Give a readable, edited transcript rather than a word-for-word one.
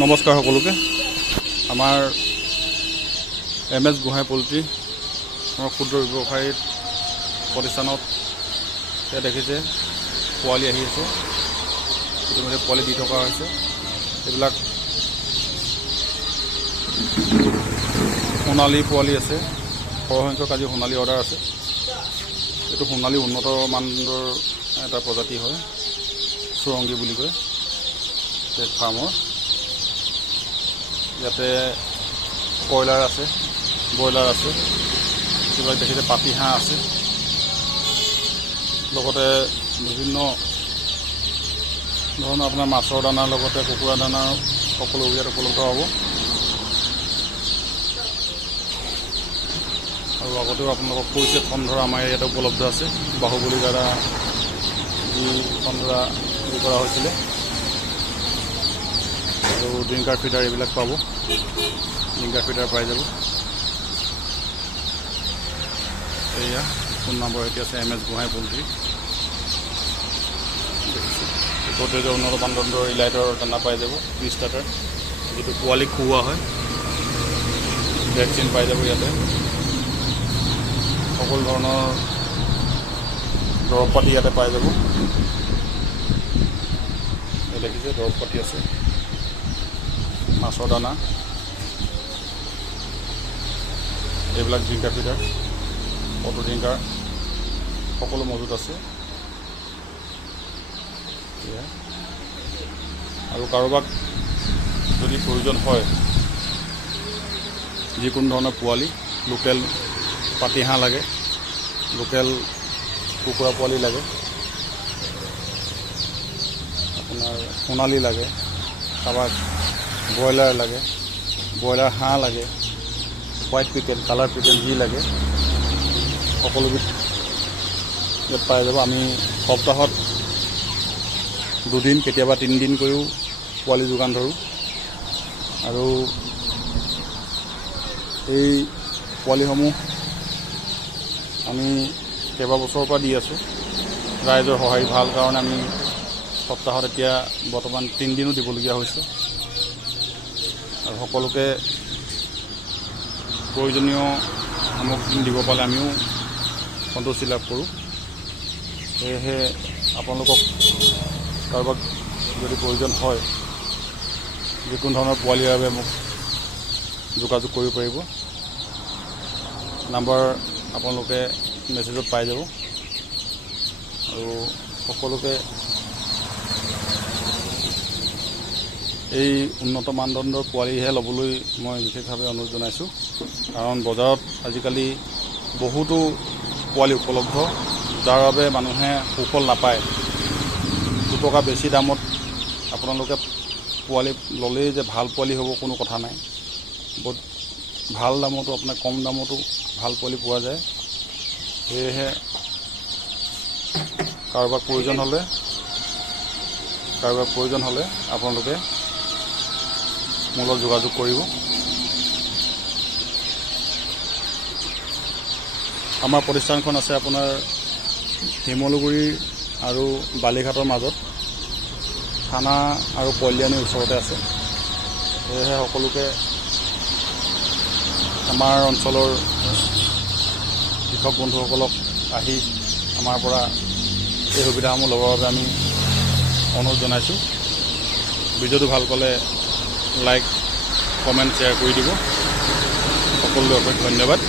নমস্কাৰ সকলোকে। আমাৰ MS গোহাঁই পল্ট্ৰি আমাৰ ক্ষুদ্ৰ ব্যৱসায়ী প্ৰতিষ্ঠানত দেখিছে পোৱালি আহি আছে, ইতিমধ্যে পোৱালি দি থকা হৈছে। এইবিলাক সোণালী পোৱালি আছে, সৰহসংখ্যক আজি সোণালী অৰ্ডাৰ আছে। এইটো সোণালী উন্নত মানদণ্ডৰ এটা প্ৰজাতি হয়, চুৰংগী বুলি কয় ফাৰ্মৰ। ইয়াতে কয়লাৰ আছে, ব্ৰইলাৰ আছে, কিবা দেখিছে পাতি হাঁহ আছে, লগতে বিভিন্ন ধৰণৰ আপোনাৰ মাছৰ দানাৰ লগতে কুকুৰা দানাৰ সকলো ইয়াত উপলব্ধ হ'ব। আৰু আগতেও আপোনালোকক কৈছে ঠনধৰা আমাৰ ইয়াতে উপলব্ধ আছে। বাহুবলীৰ দ্বাৰা যি ঠনধৰা হেৰি কৰা হৈছিলে, আৰু ড্ৰিংকাৰ ফিডাৰ এইবিলাক পাব, ড্ৰিংকাৰ ফিডাৰ পাই যাব। এয়া ফোন নম্বৰ এটি আছে MS গোহাঁই পল্ট্ৰি। গডৰেজৰ উন্নত মানদণ্ডৰ ইলাইটৰ দানা পাই যাব, ষ্টাৰ্টাৰ যিটো পোৱালি খুওৱা হয়, ভেকচিন পাই যাব। ইয়াতে সকলো ধৰণৰ দৰৱ পাতি ইয়াতে পাই যাব। এই দেখিছে দৰৱ পাতি আছে, মাছৰ দানা, এইবিলাক ড্ৰিংকাৰ ফিডাৰ, অটো ড্ৰিংকাৰ সকলো মজুত আছে। আৰু কাৰোবাক যদি প্ৰয়োজন হয় যিকোনো ধৰণৰ পোৱালি, লোকেল পাতিহাঁহ লাগে, লোকেল কুকুৰা পোৱালি লাগে, আপোনাৰ সোণালী লাগে, কাৰোবাক ব্ৰইলাৰ লাগে, ব্ৰইলাৰ হাঁহ লাগে, হোৱাইট পিকেট, কালাৰ পিকেট যি লাগে সকলোবিধ ইয়াত পাই যাব। আমি সপ্তাহত 2 দিন কেতিয়াবা 3 দিন কৰিও পোৱালি যোগান ধৰোঁ। আৰু এই পোৱালিসমূহ আমি কেইবাবছৰৰ পৰা দি আছোঁ। ৰাইজৰ সঁহাৰি ভাল কাৰণে আমি সপ্তাহত এতিয়া বৰ্তমান 3 দিনো দিবলগীয়া হৈছে। আৰু সকলোকে প্ৰয়োজনীয় সামগ্ৰী দিব পালে আমিও সন্তুষ্টি লাভ কৰোঁ। সেয়েহে আপোনালোকক কাৰোবাক যদি প্ৰয়োজন হয় যিকোনো ধৰণৰ পোৱালিৰ বাবে মোক যোগাযোগ কৰিব পাৰিব। নাম্বাৰ আপোনালোকে মেছেজত পাই যাব। আৰু সকলোকে এই উন্নত মানদণ্ডৰ পোৱালিহে ল'বলৈ মই বিশেষভাৱে অনুৰোধ জনাইছোঁ। কাৰণ বজাৰত আজিকালি বহুতো পোৱালি উপলব্ধ, যাৰ বাবে মানুহে সুফল নাপায়। 2 টকা বেছি দামত আপোনালোকে পোৱালি ল'লেই যে ভাল পোৱালি হ'ব কোনো কথা নাই। বহুত ভাল দামতো, আপোনাৰ কম দামতো ভাল পোৱালি পোৱা যায়। সেয়েহে কাৰোবাক প্ৰয়োজন হ'লে আপোনালোকে মোৰ লগত যোগাযোগ কৰিব। আমাৰ প্ৰতিষ্ঠানখন আছে আপোনাৰ শিমলুগুৰি আৰু বালিঘাটৰ মাজত, থানা আৰু কল্যাণীৰ ওচৰতে আছে। সেয়েহে সকলোকে আমাৰ অঞ্চলৰ কৃষক বন্ধুসকলক আহি আমাৰ পৰা এই সুবিধাসমূহ ল'বৰ বাবে আমি অনুৰোধ জনাইছোঁ। ভিডিঅ'টো ভাল পালে লাইক, কমেণ্ট, শ্বেয়াৰ কৰি দিব। সকলোকে অশেষ ধন্যবাদ।